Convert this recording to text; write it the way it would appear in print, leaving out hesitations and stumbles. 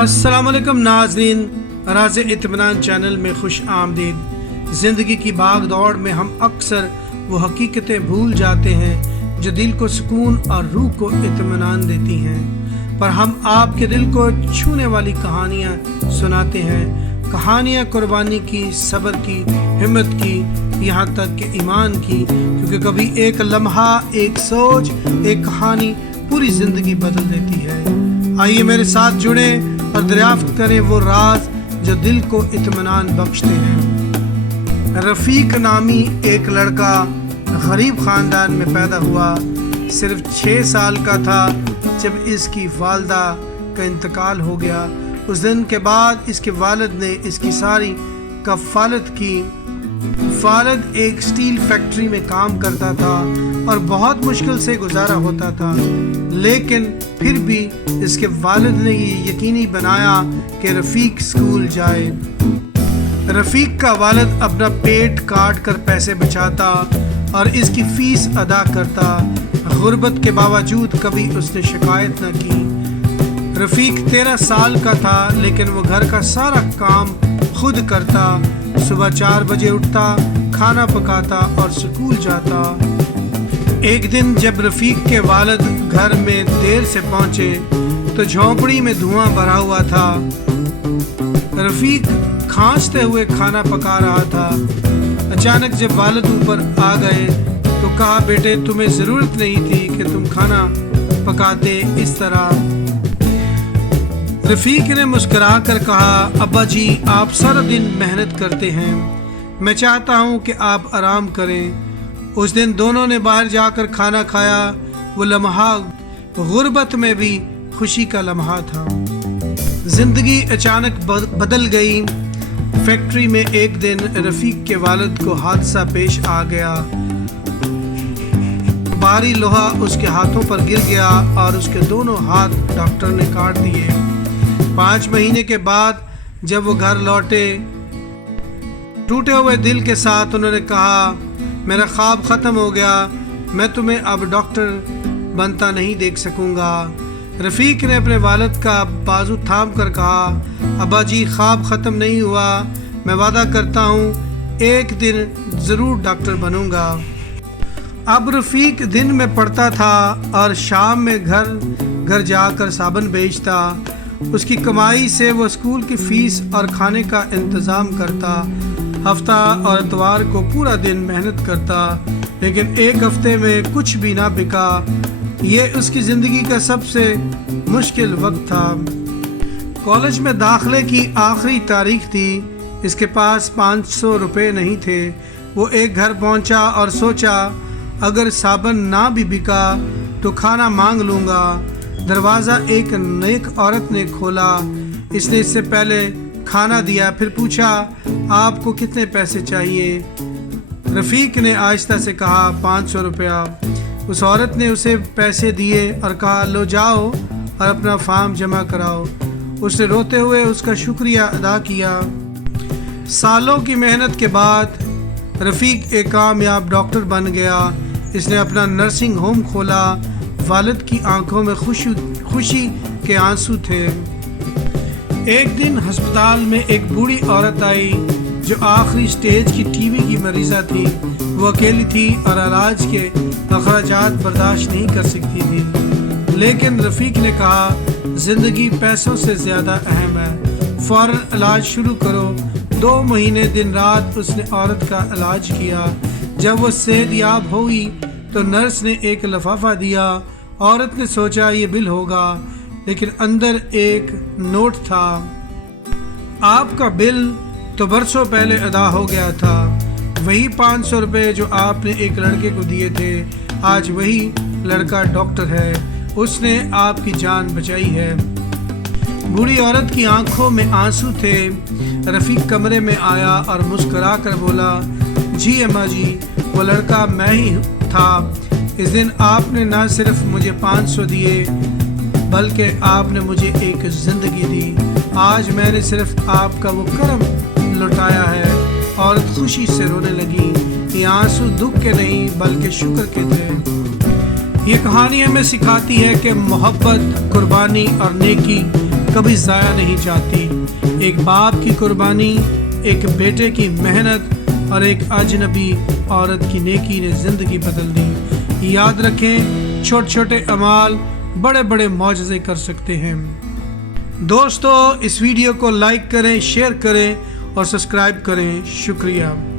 अस्सलाम वालेकुम नाज़रीन, राज़ इत्मीनान चैनल में खुश आमदीद। ज़िंदगी की भाग दौड़ में हम अक्सर वो हकीकतें भूल जाते हैं जो दिल को सुकून और रूह को इत्मीनान देती हैं, पर हम आपके दिल को छूने वाली कहानियाँ सुनाते हैं। कहानियाँ कुर्बानी की, सब्र की, हिम्मत की, यहाँ तक कि ईमान की, क्योंकि कभी एक लम्हा, एक सोच, एक कहानी पूरी ज़िंदगी बदल देती है। आइए मेरे साथ जुड़े और दरियाफ्त करें वो राज जो दिल को इत्मीनान बख्शते हैं। रफ़ीक नामी एक लड़का गरीब ख़ानदान में पैदा हुआ। सिर्फ 6 साल का था जब इसकी वालदा का इंतकाल हो गया। उस दिन के बाद इसके वालिद ने इसकी सारी कफ़ालत की। वालिद एक स्टील फैक्ट्री में काम करता था और बहुत मुश्किल से गुजारा होता था, लेकिन फिर भी इसके वालिद ने ये यकीनी बनाया कि रफ़ीक स्कूल जाए। रफ़ीक का वालिद अपना पेट काट कर पैसे बचाता और इसकी फ़ीस अदा करता। गुर्बत के बावजूद कभी उसने शिकायत न की। रफ़ीक 13 साल का था, लेकिन वो घर का सारा काम खुद करता। सुबह 4 बजे उठता, खाना पकाता और स्कूल जाता। एक दिन जब रफ़ीक के वालिद घर में देर से पहुंचे तो झोंपड़ी में धुआं भरा हुआ था। रफ़ीक खांसते हुए खाना पका रहा था। अचानक जब वालिद ऊपर आ गए तो कहा, बेटे तुम्हें ज़रूरत नहीं थी कि तुम खाना पकाते इस तरह। रफ़ीक ने मुस्कुरा कर कहा, अब्बा जी आप सारा दिन मेहनत करते हैं, मैं चाहता हूँ कि आप आराम करें। उस दिन दोनों ने बाहर जाकर खाना खाया। वो लम्हा गुर्बत में भी खुशी का लम्हा था। जिंदगी अचानक बदल गई। फैक्ट्री में एक दिन रफ़ीक के वालिद को हादसा पेश आ गया। भारी लोहा उसके हाथों पर गिर गया और उसके दोनों हाथ डॉक्टर ने काट दिए। 5 महीने के बाद जब वो घर लौटे, टूटे हुए दिल के साथ उन्होंने कहा, मेरा ख्वाब ख़त्म हो गया, मैं तुम्हें अब डॉक्टर बनता नहीं देख सकूंगा। रफ़ीक ने अपने वालिद का बाजू थाम कर कहा, अब्बा जी ख्वाब ख़त्म नहीं हुआ, मैं वादा करता हूँ एक दिन ज़रूर डॉक्टर बनूंगा। अब रफ़ीक दिन में पढ़ता था और शाम में घर जाकर साबुन बेचता। उसकी कमाई से वो स्कूल की फ़ीस और खाने का इंतज़ाम करता। हफ्ता और इतवार को पूरा दिन मेहनत करता, लेकिन एक हफ्ते में कुछ भी ना बिका। ये उसकी ज़िंदगी का सबसे मुश्किल वक्त था। कॉलेज में दाखिले की आखिरी तारीख थी। इसके पास 500 रुपये नहीं थे। वो एक घर पहुंचा और सोचा, अगर साबुन ना भी बिका तो खाना मांग लूँगा। दरवाज़ा एक नेक औरत ने खोला। इसने इससे पहले खाना दिया, फिर पूछा, आपको कितने पैसे चाहिए? रफ़ीक ने आहिस्ता से कहा, 500 रुपया। उस औरत ने उसे पैसे दिए और कहा, लो जाओ और अपना फॉर्म जमा कराओ। उसने रोते हुए उसका शुक्रिया अदा किया। सालों की मेहनत के बाद रफ़ीक एक कामयाब डॉक्टर बन गया। इसने अपना नर्सिंग होम खोला। वालिद की आंखों में खुशी के आंसू थे। एक दिन अस्पताल में एक बूढ़ी औरत आई जो आखिरी स्टेज की टीबी की मरीज़ा थी। वो अकेली थी और इलाज के अखराजात बर्दाश्त नहीं कर सकती थी, लेकिन रफ़ीक ने कहा, ज़िंदगी पैसों से ज़्यादा अहम है, फ़ौरन इलाज शुरू करो। 2 महीने दिन रात उसने औरत का इलाज किया। जब वो सेहतयाब हुई तो नर्स ने एक लिफाफा दिया। औरत ने सोचा ये बिल होगा, लेकिन अंदर एक नोट था। आपका बिल तो बरसों पहले अदा हो गया था। वही 500 रुपये जो आपने एक लड़के को दिए थे, आज वही लड़का डॉक्टर है, उसने आपकी जान बचाई है। बूढ़ी औरत की आंखों में आंसू थे। रफ़ीक कमरे में आया और मुस्कुरा कर बोला, जी अम्मा जी, वो लड़का मैं ही था। इस दिन आपने न सिर्फ मुझे 500 दिए, बल्कि आपने मुझे एक ज़िंदगी दी। आज मैंने सिर्फ आपका वो करम लुटाया है। औरत खुशी से रोने लगी। ये आंसू दुख के नहीं बल्कि शुक्र के थे। ये कहानी हमें सिखाती है कि मोहब्बत, कुर्बानी और नेकी کبھی ضائع نہیں جاتی۔ ایک باپ کی قربانی، ایک بیٹے کی محنت اور ایک اجنبی عورت کی نیکی نے زندگی بدل دی۔ یاد رکھیں، چھوٹے چھوٹے اعمال بڑے بڑے معجزے کر سکتے ہیں۔ دوستو، اس ویڈیو کو لائک کریں، شیئر کریں اور سبسکرائب کریں۔ شکریہ۔